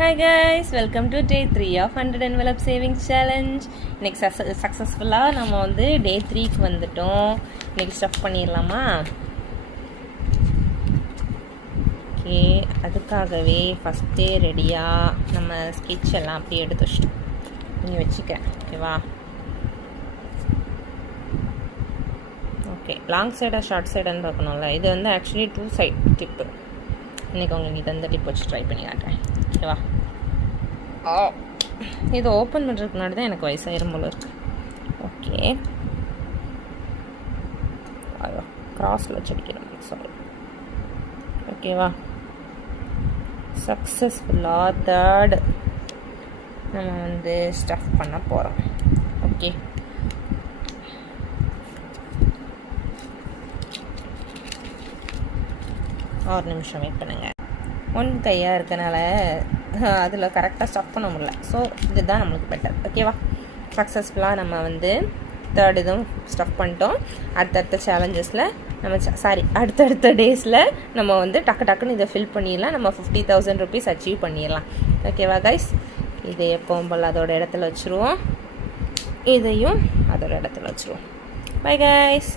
Hi guys, welcome to day 3 of 100 envelope saving challenge. இன்னைக்கு சக்ஸஸ்ஃபுல்லாக நம்ம வந்து டே 3க்கு வந்துட்டோம். இன்னைக்கு ஸ்டஃப் பண்ணிடலாமா? ஓகே, அதுக்காகவே ஃபஸ்ட்டே ரெடியாக நம்ம ஸ்கெட்ச் எல்லாம் அப்படியே எடுத்து வச்சிட்டோம். நீங்கள் வச்சுக்கிறேன், ஓகேவா? ஓகே, லாங் சைடாக ஷார்ட் சைடுன்னு பார்க்கணும்ல. இது வந்து ஆக்சுவலி 2 சைட் டிப்பு. இன்றைக்கி உங்களுக்கு இது அந்த டிப் வச்சு ட்ரை பண்ணி காட்டுறேன், ஓகேவா? இது ஓப்பன் பண்ணுறதுக்கு முன்னாடி தான் எனக்கு வயசாயிரும் போல இருக்குது. ஓகே, கிராஸில் வச்சடிக்கிறோம், சாரி. ஓகேவா, சக்ஸஸ்ஃபுல்லாக தேர்ட் நம்ம வந்து ஸ்டஃப் பண்ண போகிறோம். ஓகே, ஒரு நிமிஷம் வெயிட் பண்ணுங்கள். ஒன் கையாக இருக்கனால அதில் கரெக்டாக ஸ்டஃப் பண்ண முடியல. ஸோ இதுதான் நம்மளுக்கு பெட்டர், ஓகேவா? சக்ஸஸ்ஃபுல்லாக நம்ம வந்து தேர்ட் இதுவும் ஸ்டஃப் பண்ணிட்டோம். அடுத்தடுத்த சேலஞ்சஸில் நம்ம அடுத்தடுத்த டேஸில் நம்ம வந்து டக்குன்னு இதை ஃபில் பண்ணிடலாம். நம்ம 50,000 rupees அச்சீவ் பண்ணிடலாம், ஓகேவா கைஸ்? இதை எப்பவும் போல் அதோட இடத்துல வச்சுருவோம், இதையும் அதோட இடத்துல வச்சுருவோம். Bye guys.